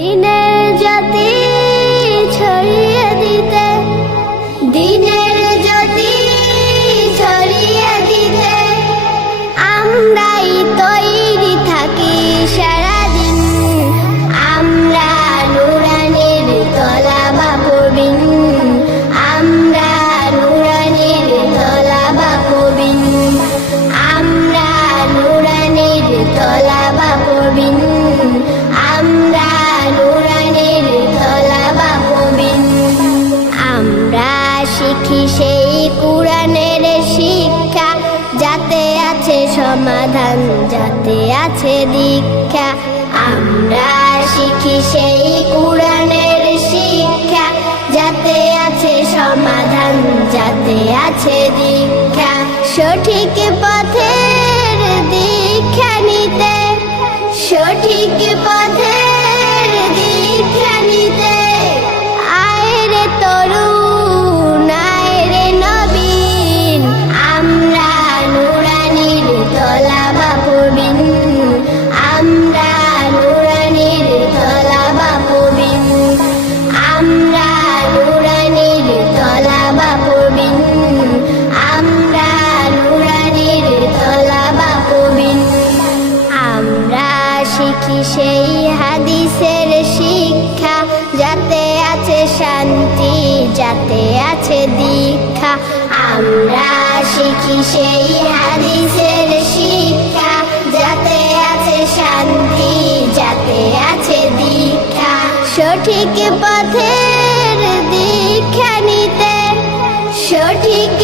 দিনের জ্যোতি ছড়িয়ে দিতে, দিনের জ্যোতি ছড়িয়ে দিতে আমরাই তৈরি থাকি সারাদিন। আমরা নুরানির তলাবা পড়বিন, আমরা নুরানির তলাবা পড়বিন, আমরা নুরানির তলাবা পড়বিন, আমরা নুরানির তলাবা পড়বিন। আমরা শিখি সেই কুরআনের শিক্ষা, যাতে আছে সমাধান, যাতে আছে দীক্ষা। আমরা শিখি সেই কুরআনের শিক্ষা, যাতে আছে সমাধান, যাতে আছে দীক্ষা। সঠিক পথের দীক্ষা নিতে, সঠিক পথের দীক্ষা নিতে আয় রে তরুণ, আয় রে নবীন। আমরা নুরানির তলাবা পড়বিন, আমরা নুরানির তলাবা পড়বিন, আমরা নুরানির তলাবা পড়বিন, আমরা নুরানির তলাবা পড়বিন। আমরা শিখি সেই হাদিসের শিক্ষা, যাতে আছে শান্তি, যাতে আছে দীক্ষা। আমরা শিখি সেই হাদিসের শিক্ষা, যাতে আছে শান্তি, যাতে আছে দীক্ষা। সঠিক পথের দীক্ষা নিতে, সঠিক